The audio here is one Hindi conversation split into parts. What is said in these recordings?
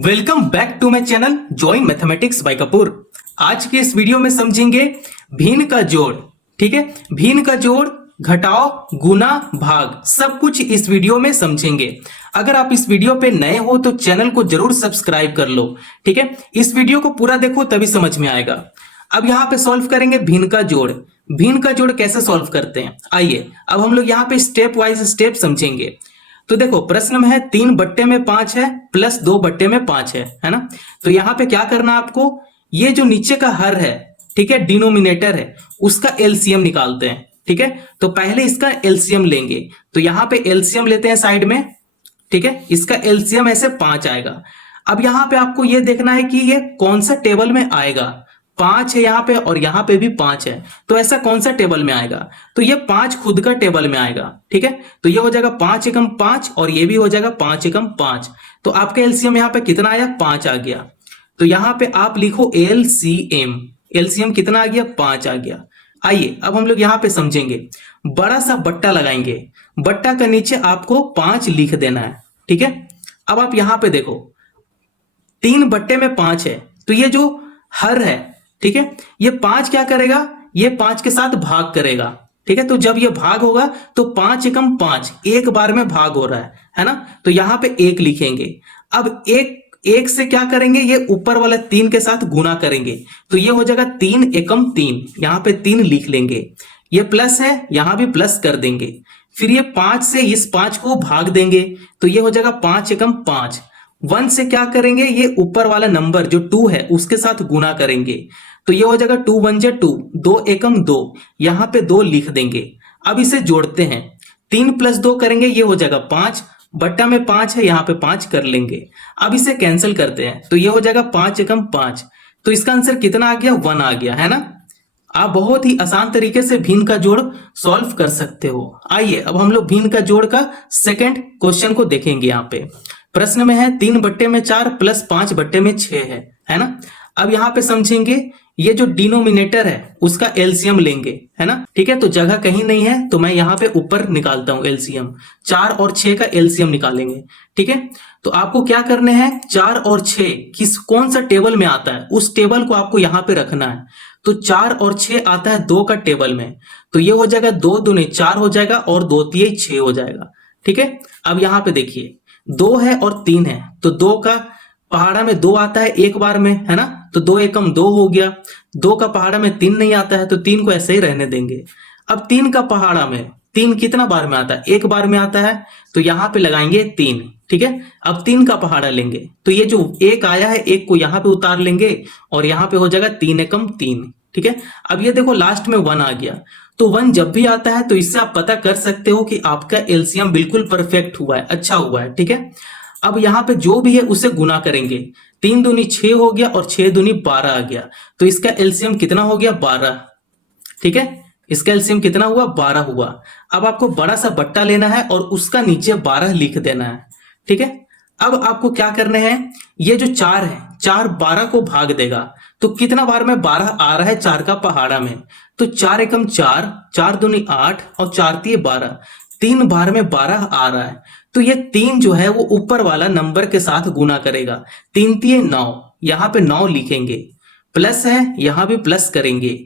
Welcome back to my channel join mathematics by Kapoor. आज के इस वीडियो में समझेंगे भिन्न का जोड़। ठीक है, भिन्न का जोड़, घटाओ, गुना, भाग, सब कुछ इस वीडियो में समझेंगे। अगर आप इस वीडियो पे नए हो तो चैनल को जरूर सब्सक्राइब कर लो। ठीक है, इस वीडियो को पूरा देखो तभी समझ में आएगा। अब यहाँ पे सॉल्व करेंगे भिन्न का जोड़। भिन्न का जोड़ कैसे सॉल्व करते हैं, आइए अब हम लोग यहाँ पे स्टेप वाइज स्टेप समझेंगे। तो देखो प्रश्न में है 3/5 है प्लस 2/5 है ना। तो यहां पे क्या करना आपको, ये जो नीचे का हर है, ठीक है, डिनोमिनेटर है, उसका एलसीएम निकालते हैं। ठीक है, तो पहले इसका एलसीएम लेंगे। तो यहां पे एलसीएम लेते हैं साइड में। ठीक है, इसका एलसीएम ऐसे 5 आएगा। अब यहां पे आपको ये देखना है कि ये कौन सा टेबल में आएगा। 5 है यहाँ पे और यहाँ पे भी 5 है, तो ऐसा कौन सा टेबल में आएगा, तो ये 5 खुद का टेबल में आएगा। ठीक है, तो ये हो जाएगा 5 एकम 5 और ये भी हो जाएगा 5 एकम 5। तो आपका एलसीएम यहाँ पे कितना आया, 5 आ गया। तो यहाँ पे आप लिखो एलसीएम। एलसीएम कितना आ गया, 5 आ गया। आइए अब हम लोग यहाँ पे समझेंगे, बड़ा सा बट्टा लगाएंगे। बट्टा का नीचे आपको 5 लिख देना है। ठीक है, अब आप यहाँ पे देखो 3/5 है, तो ये जो हर है, ठीक है, ये 5 क्या करेगा, ये 5 के साथ भाग करेगा। ठीक है, तो जब ये भाग होगा तो 5 एकम 5 एक बार में भाग हो रहा है ना। तो यहां पे 1 लिखेंगे। अब एक से क्या करेंगे, ये ऊपर वाला 3 के साथ गुना करेंगे, तो ये हो जाएगा 3 एकम 3। यहां पे 3 लिख लेंगे। ये प्लस है, यहां भी प्लस कर देंगे। फिर ये 5 से इस 5 को भाग देंगे, तो ये हो जाएगा 5 एकम 5। 1 से क्या करेंगे, ये ऊपर वाला नंबर जो 2 है उसके साथ गुना करेंगे, तो ये हो जाएगा 2 1 जा 2, 2 एकम 2। यहां पे 2 लिख देंगे। अब इसे जोड़ते हैं, 3 + 2 करेंगे, ये हो जाएगा 5। बट्टा में 5 है, यहां पे 5 कर लेंगे। अब इसे कैंसिल करते हैं, तो ये हो जाएगा 5 एकम 5। तो इसका आंसर कितना आ गया, 1 आ गया, है ना। आप बहुत ही आसान तरीके से भिन्न का जोड़ सॉल्व कर सकते हो। आइए अब हम लोग भिन्न का जोड़ का सेकंड क्वेश्चन को देखेंगे। यहाँ पे प्रश्न में है 3/4 प्लस 5/6 है ना। अब यहाँ पे समझेंगे, ये जो डिनोमिनेटर है उसका एलसीएम लेंगे, है ना। ठीक है, तो जगह कहीं नहीं है तो मैं यहाँ पे ऊपर निकालता हूं एलसीएम। 4 और 6 का एलसीएम निकालेंगे। ठीक है, तो आपको क्या करने हैं, 4 और 6 कौन सा टेबल में आता है उस टेबल को आपको यहाँ पे रखना है। तो 4 और 6 आता है 2 का टेबल में, तो ये हो जाएगा 2 दूनी 4 हो जाएगा और 2 तिये 6 हो जाएगा। ठीक है, अब यहाँ पे देखिए 2 है और 3 है, तो 2 का पहाड़ा में 2 आता है एक बार में, है ना, तो 2 एकम 2 हो गया। 2 का पहाड़ा में 3 नहीं आता है, तो 3 को ऐसे ही रहने देंगे। अब 3 का पहाड़ा में 3 कितना बार में आता है, एक बार में आता है, तो यहां पे लगाएंगे 3। ठीक है, अब 3 का पहाड़ा लेंगे, तो ये जो 1 आया है 1 को यहां पे उतार लेंगे और यहां पे हो जाएगा 3 एकम 3। ठीक है, अब ये देखो लास्ट में 1 आ गया। तो 1 जब भी आता है तो इससे आप पता कर सकते हो कि आपका एलसीएम बिल्कुल परफेक्ट हुआ है, अच्छा हुआ है। ठीक है, अब यहां पे जो भी है उसे गुना करेंगे। 3 दूनी 6 हो गया और 6 दूनी 12 आ गया, तो इसका एलसीएम कितना हो गया, 12। ठीक है, इसका एलसीएम कितना हुआ, 12 हुआ। अब आपको बड़ा सा बट्टा लेना है और उसका नीचे 12 लिख देना है। ठीक है, अब आपको क्या करने हैं, ये जो 4 है, 4 12 को भाग देगा, तो कितना बार में 12 आ रहा है 4 का पहाड़ा में, तो 4 एकम 4, 4 दूनी 8 और 4 तिये 12, 3 बार में 12 आ रहा है। तो ये 3 जो है वो ऊपर वाला नंबर के साथ गुना करेगा। 3 तिये 9, यहां पे 9 लिखेंगे। प्लस है, यहां भी प्लस करेंगे।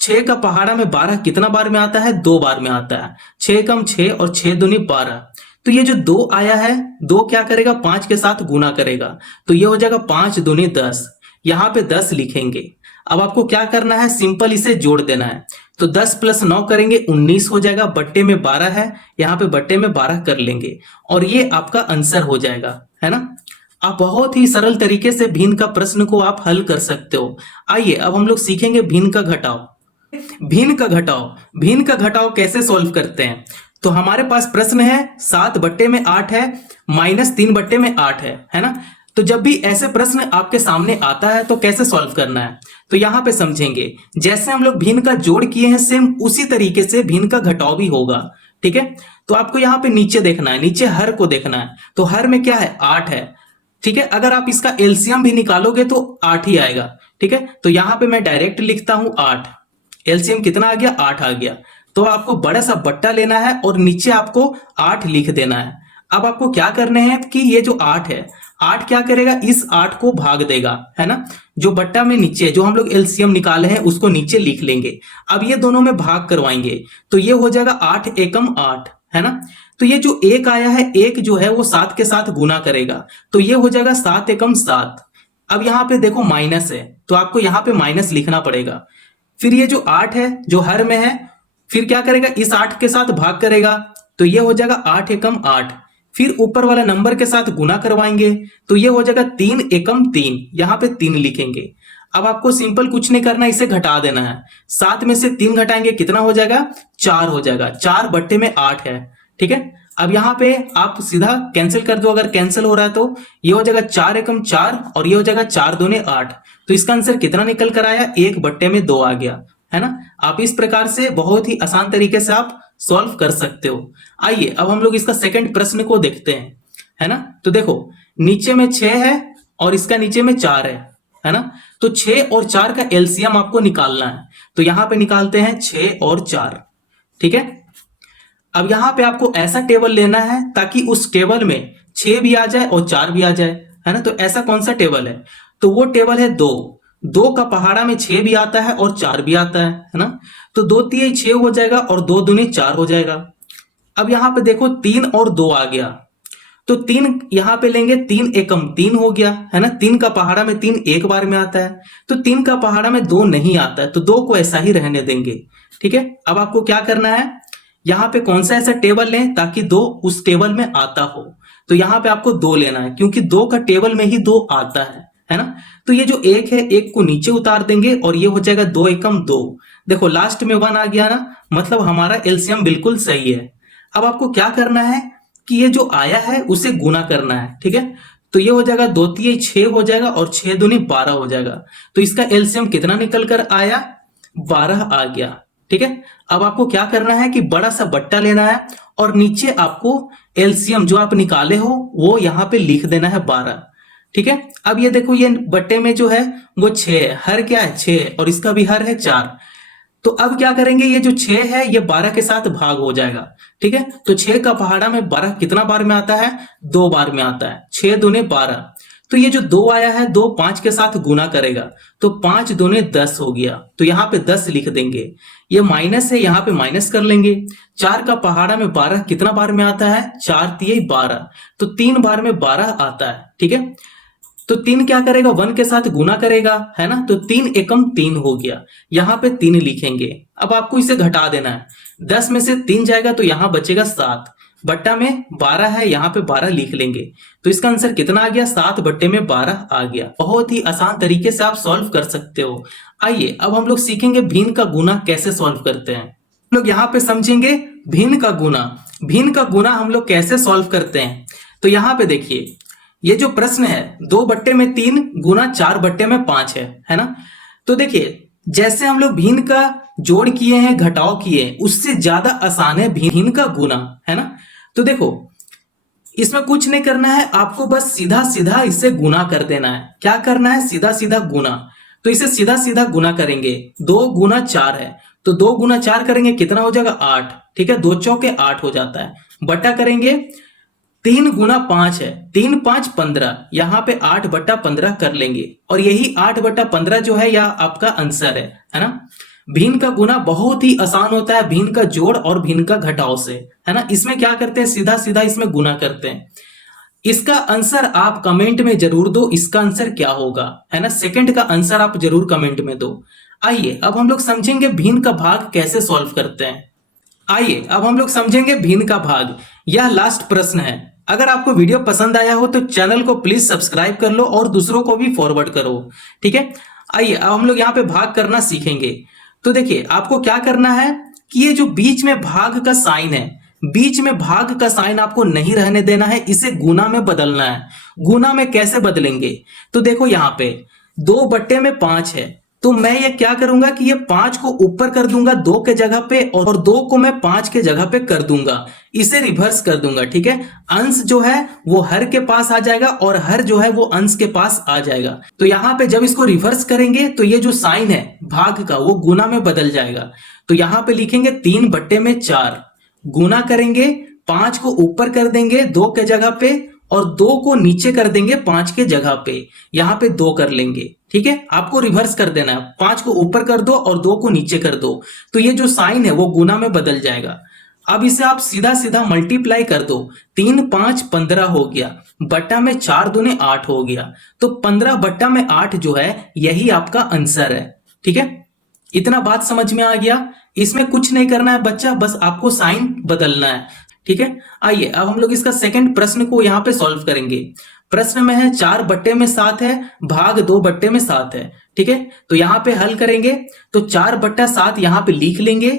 6 का पहाड़ा में 12 कितना बार में आता है, 2 बार में आता है। 6 एकम 6 और 6 दूनी 12, तो ये जो 2 आया है 2 क्या करेगा, 5 के साथ गुना करेगा, तो ये हो जाएगा 5 दूनी 10। यहां पे 10 लिखेंगे। अब आपको क्या करना है, सिंपल इसे जोड़ देना है। तो 10 + 9 करेंगे 19 हो जाएगा, बट्टे में 12 है, यहाँ पे बट्टे में 12 कर लेंगे और ये आपका आंसर हो जाएगा, है ना। आप बहुत ही सरल तरीके से भिन्न का प्रश्न को आप हल कर सकते हो। आइए अब हम लोग सीखेंगे भिन्न का घटाव। भिन्न का घटाव, भिन्न का घटाव कैसे सॉल्व करते हैं। तो हमारे पास प्रश्न है 7/8 है माइनस 3/8 है ना। तो जब भी ऐसे प्रश्न आपके सामने आता है तो कैसे सॉल्व करना है, तो यहां पे समझेंगे, जैसे हम लोग भिन्न का जोड़ किए हैं सेम उसी तरीके से भिन्न का घटाव भी होगा। ठीक है, तो आपको यहां पे नीचे देखना है, नीचे हर को देखना है। तो हर में क्या है, 8 है। ठीक है, अगर आप इसका एलसीएम भी निकालोगे तो 8 ही आएगा। ठीक है, तो यहां पे मैं डायरेक्ट लिखता हूं 8। एलसीएम कितना आ गया, 8 आ गया। तो आपको बड़ा सा बट्टा लेना है और नीचे आपको 8 लिख देना है। अब आपको क्या करने हैं कि ये जो 8 है 8 क्या करेगा, इस 8 को भाग देगा, है ना। जो बट्टा में नीचे जो हम लोग एलसीएम निकाले हैं उसको नीचे लिख लेंगे। अब ये दोनों में भाग करवाएंगे तो ये हो जाएगा 8 एकम 8, है ना। तो ये जो एक आया है, एक जो है वो 7 के साथ गुना करेगा तो ये हो जाएगा 7 एकम 7। अब यहाँ पे देखो माइनस है तो आपको यहाँ पे माइनस लिखना पड़ेगा। फिर ये जो 8 है जो हर में है, फिर क्या करेगा, इस 8 के साथ भाग करेगा तो ये हो जाएगा 8 एकम 8। फिर ऊपर वाला नंबर के साथ गुना करवाएंगे तो ये हो जाएगा 3 एकम 3, यहाँ पे 3 लिखेंगे। अब आपको सिंपल कुछ नहीं करना, इसे घटा देना है। 7 में से 3 घटाएंगे कितना हो जाएगा, 4 हो जाएगा। 4 बट्टे में 8 है, ठीक है। अब यहाँ पे आप सीधा कैंसिल कर दो, अगर कैंसिल हो रहा है तो ये हो जाएगा 4 एकम 4 और ये हो जाएगा 4 दूने 8। तो इसका आंसर कितना निकल कर आया, 1 बट्टे में 2 आ गया, है ना। आप इस प्रकार से बहुत ही आसान तरीके से आप सॉल्व कर सकते हो। आइए अब हम लोग इसका सेकंड प्रश्न को देखते हैं, है ना। तो देखो नीचे में 6 है और इसका नीचे में 4 है ना। तो 6 और 4 का एलसीएम आपको निकालना है तो यहां पे निकालते हैं 6 और 4, ठीक है। अब यहां पे आपको ऐसा टेबल लेना है ताकि उस टेबल में 6 भी आ जाए और 4 भी आ जाए, है ना। तो ऐसा कौन सा टेबल है, तो वो टेबल है 2 का पहाड़ा में 6 भी आता है और 4 भी आता है ना। तो 2 तिहाई 6 हो जाएगा और 2 दूनी 4 हो जाएगा। अब यहां पे देखो 3 और 2 आ गया तो 3 यहां पे लेंगे, 3 एकम 3 हो गया, है ना। 3 का पहाड़ा में 3 एक बार में आता है तो 3 का पहाड़ा में 2 नहीं आता है तो 2 को ऐसा ही रहने देंगे, ठीक है। अब आपको क्या करना है, यहां पे कौन सा ऐसा टेबल लें ताकि 2 उस टेबल में आता हो। तो यहां पे आपको 2 लेना है क्योंकि 2 का टेबल में ही 2 आता है ना। तो ये जो 1 है, 1 को नीचे उतार देंगे और ये हो जाएगा 2 एकम 2। देखो लास्ट में 1 आ गया ना, मतलब हमारा एलसीएम बिल्कुल सही है। अब आपको क्या करना है कि ये जो आया है उसे गुना करना है, ठीक है। तो ये हो जाएगा 2 तिहाई 6 हो जाएगा और 6 दूनी 12 हो जाएगा। तो इसका एलसीएम कितना निकल कर आया, 12 आ गया, ठीक है। अब आपको क्या करना है कि बड़ा सा बट्टा लेना है और नीचे आपको एलसीएम जो आप निकाले हो वो यहां पे लिख देना है 12, ठीक है। अब ये देखो ये बट्टे में जो है वो 6 है, हर क्या है 6 है और इसका भी हर है 4। तो अब क्या करेंगे, ये जो 6 है ये 12 के साथ भाग हो जाएगा, ठीक है। तो 6 का पहाड़ा में 12 कितना बार में आता है, 2 बार में आता है। 6 दूने 12। तो ये जो 2 आया है 2 5 के साथ गुना करेगा तो 5 दूने 10 हो गया तो यहाँ पे 10 लिख देंगे। ये माइनस है, यहाँ पे माइनस कर लेंगे। 4 का पहाड़ा में 12 कितना बार में आता है, 4 तिहाई 12। तो 3 बार में 12 आता है, ठीक है। तो 3 क्या करेगा, 1 के साथ गुना करेगा, है ना। तो 3 एकम 3 हो गया, यहां पे 3 लिखेंगे। अब आपको इसे घटा देना है, 10 में से 3 जाएगा तो यहां बचेगा 7। बट्टा में 12 है, यहां पे 12 लिख लेंगे। तो इसका आंसर कितना आ गया, 7 बट्टे में 12 आ गया। बहुत ही आसान तरीके से आप सॉल्व कर सकते हो। आइए अब हम लोग सीखेंगे भिन्न का गुना कैसे सॉल्व करते हैं। हम लोग यहाँ पे समझेंगे भिन्न का गुना। भिन्न का गुना हम लोग कैसे सॉल्व करते हैं, तो यहाँ पे देखिए ये जो प्रश्न है 2 बट्टे में 3 गुना 4 बट्टे में 5 है ना। तो देखिए जैसे हम लोग भिन्न का जोड़ किए हैं, घटाव किए हैं, उससे ज्यादा आसान है भिन्न का गुना, है ना। तो देखो इसमें कुछ नहीं करना है, आपको बस सीधा सीधा इसे गुना कर देना है। क्या करना है, सीधा सीधा गुना। तो इसे सीधा सीधा गुना करेंगे, 2 गुना 4 है तो 2 गुना 4 करेंगे कितना हो जाएगा, 8, ठीक है। 2 चौके 8 हो जाता है। बट्टा करेंगे 3 गुना 5 है, 3 5 15, यहां पे 8 बट्टा 15 कर लेंगे और यही 8 बट्टा 15 जो है यह आपका आंसर है ना। भिन्न का गुना बहुत ही आसान होता है भिन्न का जोड़ और भिन्न का घटाव से, है ना। इसमें क्या करते हैं, सीधा सीधा इसमें गुना करते हैं। इसका आंसर आप कमेंट में जरूर दो, इसका आंसर क्या होगा, है ना। सेकंड का आंसर आप जरूर कमेंट में दो। आइए अब हम लोग समझेंगे भिन्न का भाग कैसे सॉल्व करते हैं। आइए अब हम लोग समझेंगे भिन्न का भाग। यह लास्ट प्रश्न है। अगर आपको वीडियो पसंद आया हो तो चैनल को प्लीज सब्सक्राइब कर लो और दूसरों को भी फॉरवर्ड करो, ठीक है। आइए अब हम लोग यहाँ पे भाग करना सीखेंगे। तो देखिए आपको क्या करना है कि ये जो बीच में भाग का साइन है, बीच में भाग का साइन आपको नहीं रहने देना है, इसे गुना में बदलना है। गुना में कैसे बदलेंगे, तो देखो यहाँ पे 2 बट्टे में 5 है तो मैं ये क्या करूंगा कि ये 5 को ऊपर कर दूंगा 2 के जगह पे और 2 को मैं 5 के जगह पे कर दूंगा, इसे रिवर्स कर दूंगा, ठीक है। अंश जो है वो हर के पास आ जाएगा और हर जो है वो अंश के पास आ जाएगा। तो यहाँ पे जब इसको रिवर्स करेंगे तो ये जो साइन है भाग का वो गुना में बदल जाएगा। तो यहाँ पे लिखेंगे 3 बट्टे में 4, गुना करेंगे 5 को ऊपर कर देंगे 2 के जगह पे और 2 को नीचे कर देंगे 5 के जगह पे, यहाँ पे 2 कर लेंगे। ठीक है, आपको रिवर्स कर देना है, 5 को ऊपर कर दो और 2 को नीचे कर दो, तो ये जो साइन है वो गुना में बदल जाएगा। अब इसे आप सीधा सीधा मल्टीप्लाई कर दो, 3 5 15 हो गया, बट्टा में 4 दूने 8 हो गया, तो 15 बट्टा में 8 जो है यही आपका आंसर है। ठीक है, इतना बात समझ में आ गया। इसमें कुछ नहीं करना है बच्चा, बस आपको साइन बदलना है। ठीक है, आइए अब हम लोग इसका सेकंड प्रश्न को यहाँ पे सॉल्व करेंगे। प्रश्न में है 4 बट्टे में 7 है, भाग 2 बट्टे में 7 है। ठीक है, तो यहाँ पे हल करेंगे तो 4 बट्टा 7 यहाँ पे लिख लेंगे,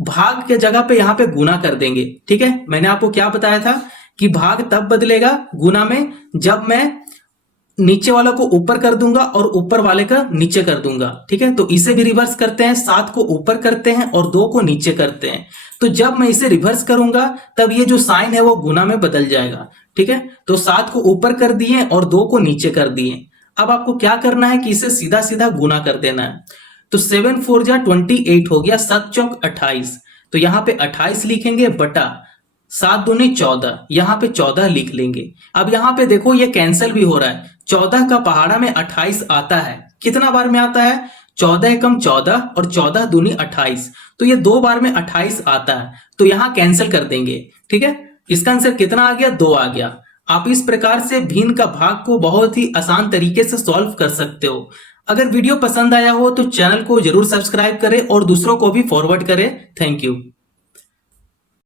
भाग के जगह पे यहाँ पे गुना कर देंगे। ठीक है, मैंने आपको क्या बताया था कि भाग तब बदलेगा गुना में जब मैं नीचे वाला को ऊपर कर दूंगा और ऊपर वाले का नीचे कर दूंगा। ठीक है, तो इसे भी रिवर्स करते हैं, 7 को ऊपर करते हैं और 2 को नीचे करते हैं, तो जब मैं इसे रिवर्स करूंगा तब ये जो साइन है वो गुना में बदल जाएगा। ठीक है, तो 7 को ऊपर कर दिए और 2 को नीचे कर दिए। अब आपको क्या करना है कि इसे सीधा सीधा गुना कर देना है, तो 7 4 जा 28 हो गया, 7 चौक 28, तो यहाँ पे 28 लिखेंगे बटा 7 दूनी 14, यहाँ पे 14 लिख लेंगे। अब यहाँ पे देखो ये कैंसिल भी हो रहा है, 14 का पहाड़ा में 28 आता है, कितना बार में आता है, 14 एकम 14 और 14 दूनी 28, तो ये 2 बार में 28 आता है, तो यहाँ कैंसिल कर देंगे। ठीक है, इसका आंसर कितना आ गया, 2 आ गया। आप इस प्रकार से भिन्न का भाग को बहुत ही आसान तरीके से सॉल्व कर सकते हो। अगर वीडियो पसंद आया हो तो चैनल को जरूर सब्सक्राइब करें और दूसरों को भी फॉरवर्ड करें। Thank you.